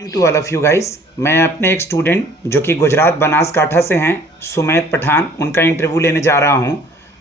To all of you guys, मैं अपने एक स्टूडेंट जो कि गुजरात बनासकाठा से हैं, सुमेध पठान, उनका इंटरव्यू लेने जा रहा हूं।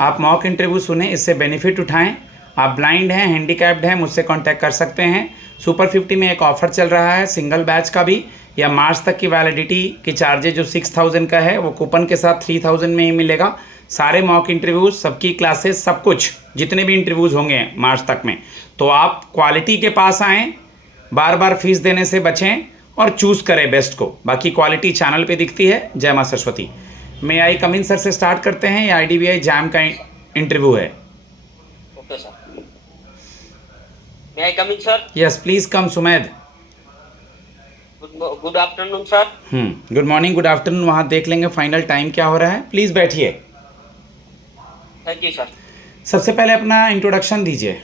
आप मॉक इंटरव्यू सुने, इससे बेनिफिट उठाएं। आप ब्लाइंड हैं, हैंडीकैप्ड हैं, मुझसे कांटेक्ट कर सकते हैं। सुपर 50 में एक ऑफ़र चल रहा है सिंगल बैच का भी, या मार्च तक की वैलिडिटी की चार्जेज जो 6000 का है वो कूपन के साथ 3000 में ही मिलेगा। सारे मॉक इंटरव्यूज़, सबकी क्लासेस, सब कुछ जितने भी इंटरव्यूज़ होंगे मार्च तक में, तो आप क्वालिटी के पास आएँ, बार बार फीस देने से बचें और चूज़ करें बेस्ट को। बाकी क्वालिटी चैनल पे दिखती है। जय मां सरस्वती। मैं आई कमिन सर से स्टार्ट करते हैं। ये IDBI जैम का इंटरव्यू है। Okay sir, may I come in sir? Yes please come Sumedh. Good afternoon sir. Good morning, good afternoon, वहाँ देख लेंगे फाइनल टाइम क्या हो रहा है। प्लीज़ बैठिए। Thank you sir. सबसे पहले अपना इंट्रोडक्शन दीजिए।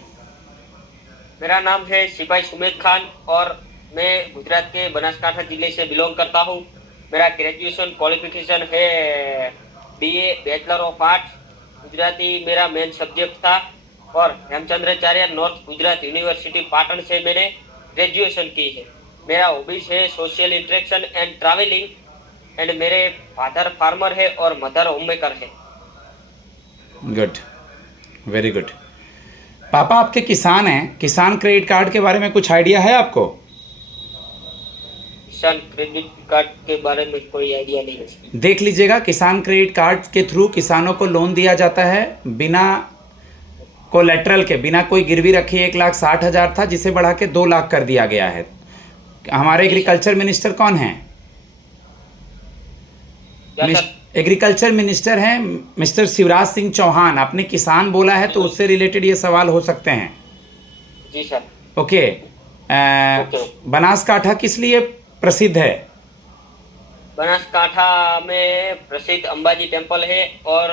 मेरा नाम है सिपाही सुमेध खान और मैं गुजरात के बनासकांठा जिले से बिलोंग करता हूँ। मेरा ग्रेजुएशन क्वालिफिकेशन है BA bachelor of arts. Gujarati मेरा मेन सब्जेक्ट था और हेमचंद्राचार्य नॉर्थ गुजरात यूनिवर्सिटी पाटन से मैंने ग्रेजुएशन की है। मेरा हॉबीज है social interaction and travelling and मेरे फादर फार्मर है और मदर होममेकर है। Good, very good. पापा आपके किसान हैं। किसान क्रेडिट कार्ड के बारे में कुछ आइडिया है आपको? किसान क्रेडिट कार्ड के बारे में कोई आइडिया नहीं है। देख लीजिएगा, किसान क्रेडिट कार्ड के थ्रू किसानों को लोन दिया जाता है बिना कोलेटरल के, बिना कोई गिरवी रखे। 1,60,000 था जिसे बढ़ा के 2 लाख कर दिया गया है। हमारे एग्रीकल्चर मिनिस्टर कौन हैं? एग्रीकल्चर मिनिस्टर हैं मिस्टर शिवराज सिंह चौहान। आपने किसान बोला है तो उससे रिलेटेड ये सवाल हो सकते हैं। जी सर। ओके। बनासकाठा किस लिए प्रसिद्ध है? बनासकाठा में प्रसिद्ध अंबाजी टेम्पल है और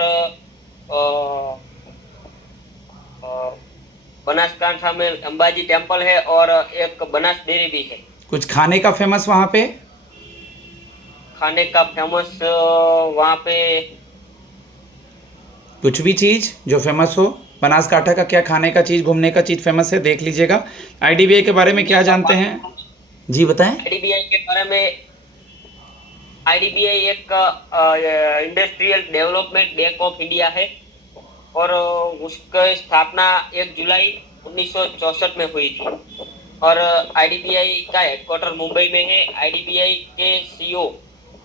बनासकाठा में अंबाजी टेम्पल है और एक बनास डेयरी भी है। कुछ खाने का फेमस वहाँ पे? खाने का फेमस वहाँ पे कुछ भी चीज़ जो फेमस हो। बनासकाठा का क्या खाने का चीज़, घूमने का चीज़ फेमस है, देख लीजिएगा। IDBI के बारे में क्या जानते हैं जी, बताएं। IDBI के बारे में, IDBI एक industrial development bank of India है और उसकी स्थापना 1 जुलाई 1964 में हुई थी और IDBI का हेडक्वार्टर मुंबई में है। IDBI के CEO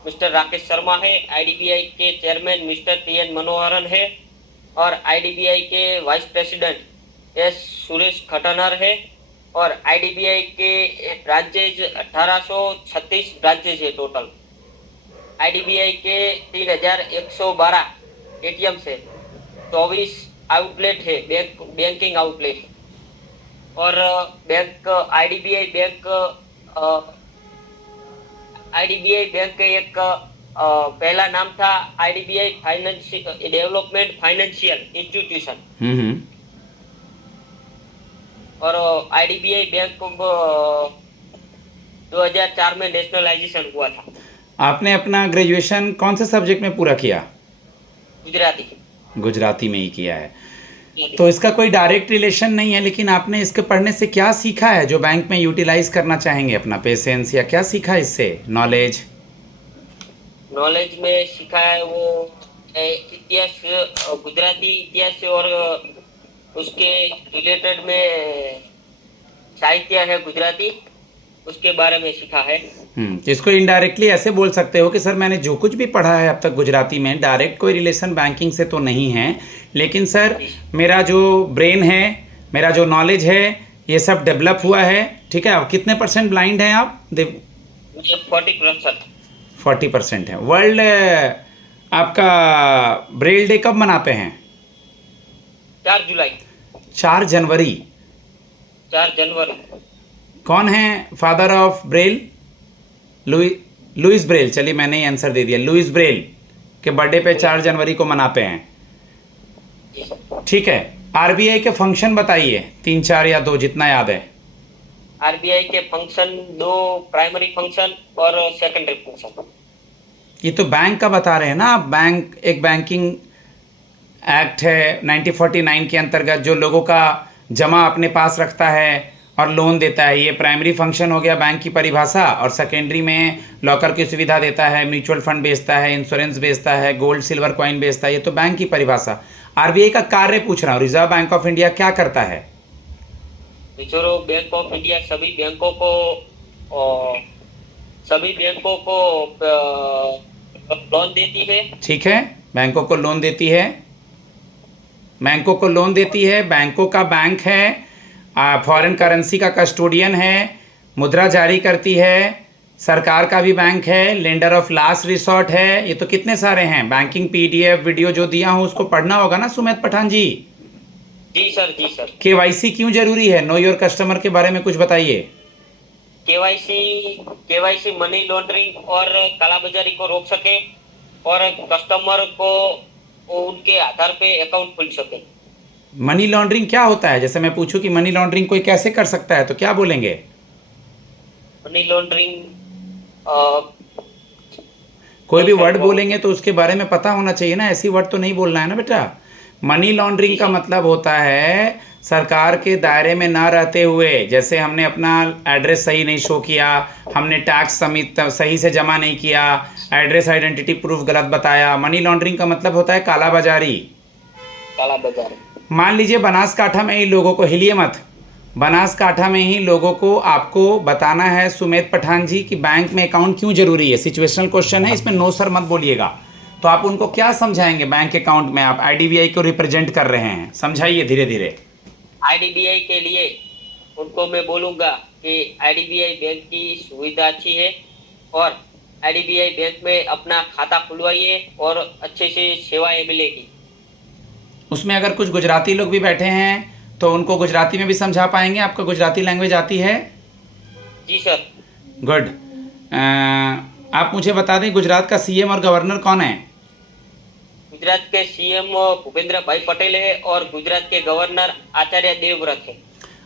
मिस्टर राकेश शर्मा है। IDBI के चेयरमैन मिस्टर TN मनोहरन है और IDBI के वाइस प्रेसिडेंट S सुरेश खटनर है और IDBI के ब्रांचेज 1836 ब्रांचेज है टोटल। IDBI के 3112 ATM से 24 आउटलेट है, बैंकिंग आउटलेट। और बैंक IDBI बैंक एक पहला नाम था IDBI डेवलपमेंट फाइनेंशियल इंस्टीट्यूशन और IDBI बैंक 2004 में नेशनलाइजेशन हुआ था। आपने अपना ग्रेजुएशन कौन से सब्जेक्ट में पूरा किया? गुजराती। गुजराती में ही किया है, तो इसका कोई डायरेक्ट रिलेशन नहीं है, लेकिन आपने इसके पढ़ने से क्या सीखा है जो बैंक में यूटिलाइज करना चाहेंगे? अपना पेशेंस या क्या सीखा इससे? नॉलेज में सीखा है वो इतिहास, गुजराती इतिहास और उसके रिलेटेड में साहित्य है गुजराती, उसके बारे में सीखा है। इसको इनडायरेक्टली ऐसे बोल सकते हो कि सर मैंने जो कुछ भी पढ़ा है अब तक गुजराती में, डायरेक्ट कोई रिलेशन बैंकिंग से तो नहीं है, लेकिन सर मेरा जो ब्रेन है, मेरा जो नॉलेज है, ये सब डेवलप हुआ है। ठीक है। अब कितने % ब्लाइंड हैं आप? 40%। 40% है। वर्ल्ड आपका ब्रेल डे कब मनाते हैं? 4 जुलाई। 4 जनवरी। 4 जनवरी। कौन है father of Braille? Louis Braille. चलिए मैंने ही आंसर दे दिया। लुइस ब्रेल के बर्थडे पे 4 जनवरी को मनाते हैं। ठीक है। RBI के फंक्शन बताइए, 3 4 या 2 जितना याद है। RBI के फंक्शन 2 प्राइमरी फंक्शन और सेकेंडरी फंक्शन। ये तो बैंक का बता रहे हैं ना आप। बैंक एक बैंकिंग एक्ट है 1949 के अंतर्गत जो लोगों का जमा अपने पास रखता है और लोन देता है। ये प्राइमरी फंक्शन हो गया बैंक की परिभाषा। और सेकेंडरी में लॉकर की सुविधा देता है, म्यूचुअल फंड बेचता है, इंश्योरेंस बेचता है, गोल्ड सिल्वर कॉइन बेचता है। ये तो बैंक की परिभाषा। आरबीआई का कार्य पूछ रहा हूँ, रिजर्व बैंक ऑफ इंडिया क्या करता है? रिजर्व बैंक ऑफ इंडिया सभी बैंकों को लोन देती है। ठीक है, बैंकों को लोन देती है, बैंकों को लोन देती है, बैंकों का बैंक है, फॉरेन करेंसी का कस्टोडियन है, मुद्रा जारी करती है, सरकार का भी बैंक है, लेंडर ऑफ लास्ट रिसोर्ट है। ये तो कितने सारे हैं। बैंकिंग पीडीएफ वीडियो जो दिया हूँ उसको पढ़ना होगा ना सुमेध पठान जी? जी सर, जी सर। केवाईसी क्यों जरूरी है? नो योर कस्टमर के बारे में कुछ बताइए। केवाईसी मनी लॉन्ड्रिंग और कालाबाजारी को रोक सके और कस्टमर को उनके आधार पे अकाउंट खुल सके। मनी लॉन्ड्रिंग क्या होता है? जैसे मैं पूछूं कि मनी लॉन्ड्रिंग कोई कैसे कर सकता है तो क्या बोलेंगे? मनी लॉन्ड्रिंग कोई भी वर्ड बोलेंगे तो उसके बारे में पता होना चाहिए ना, ऐसी वर्ड तो नहीं बोलना है ना बेटा। मनी लॉन्ड्रिंग का मतलब होता है सरकार के दायरे में ना रहते हुए, जैसे हमने अपना एड्रेस सही नहीं शो किया, हमने टैक्स समित सही से जमा नहीं किया, एड्रेस आइडेंटिटी प्रूफ गलत बताया। मनी लॉन्ड्रिंग का मतलब होता है कालाबाजारी। मान लीजिए बनासकाठा में ही लोगों को, हिलिए मत, बनासकाठा में ही लोगों को आपको बताना है सुमेध पठान जी कि बैंक में अकाउंट क्यों जरूरी है। सिचुएशनल क्वेश्चन है, इसमें नो सर मत बोलिएगा। तो आप उनको क्या समझाएंगे? बैंक अकाउंट में आप आईडीबीआई को रिप्रेजेंट कर रहे हैं, समझाइए धीरे धीरे। आईडीबीआई के लिए उनको मैं बोलूंगा कि आईडीबीआई बैंक की सुविधा अच्छी है और आईडीबीआई बैंक में अपना खाता खुलवाइए और अच्छे से सेवाएं मिलेगी। उसमें अगर कुछ गुजराती लोग भी बैठे हैं तो उनको गुजराती में भी समझा पाएंगे? आपको गुजराती लैंग्वेज आती है? जी सर। गुड। आप मुझे बता दें गुजरात का सीएम और गवर्नर कौन है? गुजरात के सीएम भूपेंद्र भाई पटेल है और गुजरात के गवर्नर आचार्य देवव्रत है।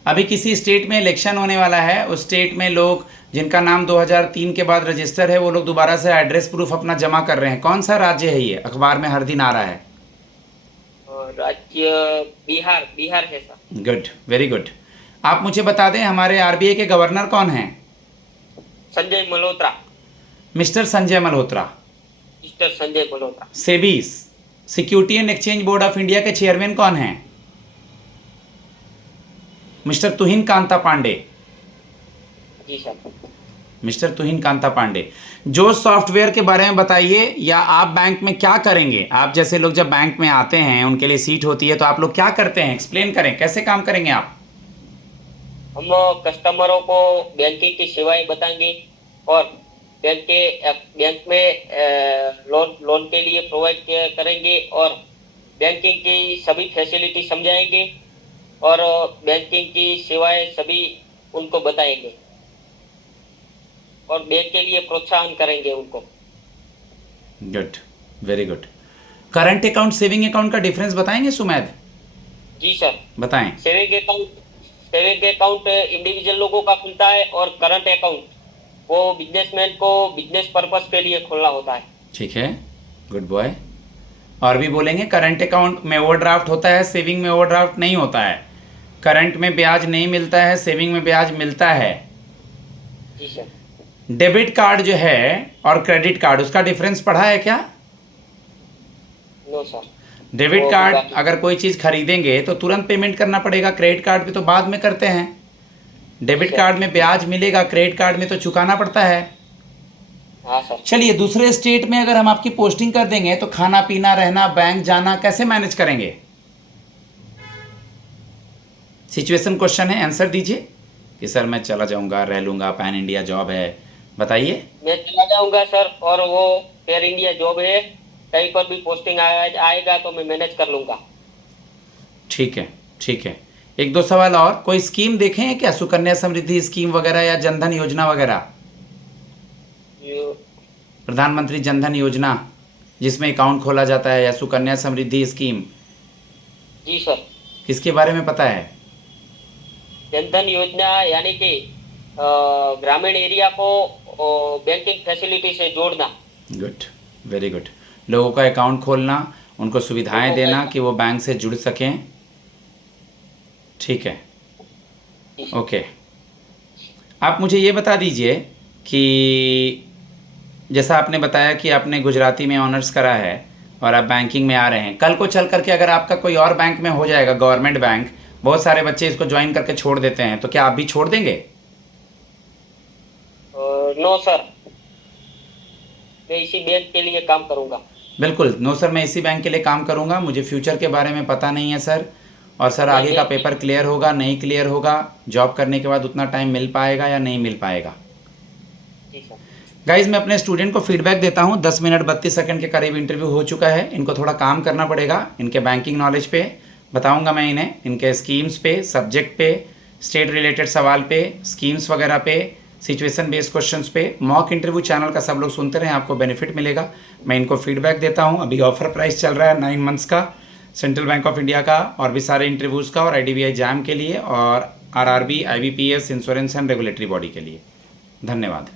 अभी किसी स्टेट में इलेक्शन होने वाला है, उस स्टेट में लोग जिनका नाम 2003 के बाद रजिस्टर है वो लोग दोबारा से एड्रेस प्रूफ अपना जमा कर रहे हैं। कौन सा राज्य है ये? अखबार में हर दिन आ रहा है। राज्य बिहार है सर। Good, very good. आप मुझे बता दें हमारे आरबीआई के गवर्नर कौन हैं? Sanjay Malhotra. Mister Sanjay Malhotra. Mister Sanjay Malhotra. SEBI security and exchange board of India के चेयरमैन कौन हैं? मिस्टर तुहिन कांता पांडे। जी सर। मिस्टर तुहिन कांता पांडे। जो सॉफ्टवेयर के बारे में बताइए, या आप बैंक में क्या करेंगे? आप जैसे लोग जब बैंक में आते हैं उनके लिए सीट होती है तो आप लोग क्या करते हैं? एक्सप्लेन करें, कैसे काम करेंगे आप? हम कस्टमरों को बैंकिंग की सेवाएं बताएंगे और बैंक में लोन के लिए प्रोवाइड करेंगे और बैंकिंग की सभी फैसिलिटी समझाएंगे और बैंकिंग की सेवाएं सभी उनको बताएंगे और बैंक के लिए प्रोत्साहन करेंगे उनको। Good, very good. Current account saving account का डिफरेंस बताएंगे सुमेध? जी सर, बताएं। सेविंग अकाउंट इंडिविजुअल लोगों का खुलता है और करंट अकाउंट वो बिजनेसमैन को बिजनेस पर्पस के लिए खोलना होता है। ठीक है, गुड बॉय। और भी बोलेंगे? करंट अकाउंट में ओवरड्राफ्ट होता है, सेविंग में ओवरड्राफ्ट नहीं होता है। करंट में ब्याज नहीं मिलता है, सेविंग में ब्याज मिलता है। जी सर। डेबिट कार्ड जो है और क्रेडिट कार्ड, उसका डिफरेंस पढ़ा है क्या? No sir. डेबिट कार्ड अगर कोई चीज़ खरीदेंगे तो तुरंत पेमेंट करना पड़ेगा, क्रेडिट कार्ड पे तो बाद में करते हैं। डेबिट कार्ड में ब्याज मिलेगा, क्रेडिट कार्ड में तो चुकाना पड़ता है। हाँ सर। चलिए, दूसरे स्टेट में अगर हम आपकी पोस्टिंग कर देंगे तो खाना पीना, रहना, बैंक जाना कैसे मैनेज करेंगे? सिचुएशन क्वेश्चन है, आंसर दीजिए कि सर मैं चला जाऊंगा, रह लूंगा, पैन इंडिया जॉब है, बताइए। मैं चला जाऊंगा सर और वो एयर इंडिया जॉब है, कहीं पर भी पोस्टिंग आएगा तो मैं मैनेज कर लूंगा। ठीक है, ठीक है। एक दो सवाल और। कोई स्कीम देखे हैं क्या? सुकन्या समृद्धि स्कीम वगैरह या जनधन योजना वगैरह? प्रधानमंत्री जनधन योजना जिसमें अकाउंट खोला जाता है, या सुकन्या समृद्धि स्कीम? जी सर। किसके बारे में पता है? जनधन योजना यानी कि ग्रामीण एरिया को बैंकिंग फैसिलिटी से जोड़ना। Good, very good. लोगों का अकाउंट खोलना, उनको सुविधाएं देना कि वो बैंक से जुड़ सकें। ठीक है, ओके। आप मुझे ये बता दीजिए कि जैसा आपने बताया कि आपने गुजराती में ऑनर्स करा है और आप बैंकिंग में आ रहे हैं, कल को चल करके अगर आपका कोई और बैंक में हो जाएगा, गवर्नमेंट बैंक, बहुत सारे बच्चे इसको ज्वाइन करके छोड़ देते हैं, तो क्या आप भी छोड़ देंगे? नो सर, मैं इसी बैंक के लिए काम करूंगा। बिल्कुल नो सर, मैं इसी बैंक के लिए काम करूंगा, मुझे फ्यूचर के बारे में पता नहीं है सर। और सर आगे का पेपर क्लियर होगा नहीं क्लियर होगा, जॉब करने के बाद उतना टाइम मिल पाएगा या नहीं मिल पाएगा। जी सर। गाइज मैं अपने स्टूडेंट को फीडबैक देता हूँ। 10 मिनट 32 सेकंड के करीब इंटरव्यू हो चुका है। इनको थोड़ा काम करना पड़ेगा, इनके बैंकिंग नॉलेज पे बताऊँगा मैं इन्हें, इनके स्कीम्स पे, सब्जेक्ट पे, स्टेट रिलेटेड सवाल पे, स्कीम्स वगैरह पे, सिचुएशन बेस्ड क्वेश्चंस पे। मॉक इंटरव्यू चैनल का सब लोग सुनते रहें, आपको बेनिफिट मिलेगा। मैं इनको फीडबैक देता हूँ। अभी ऑफर प्राइस चल रहा है 9 मंथ्स का, सेंट्रल बैंक ऑफ इंडिया का और भी सारे इंटरव्यूज़ का, और IDBI जैम के लिए और RRB, IBPS, insurance and regulatory body के लिए। धन्यवाद।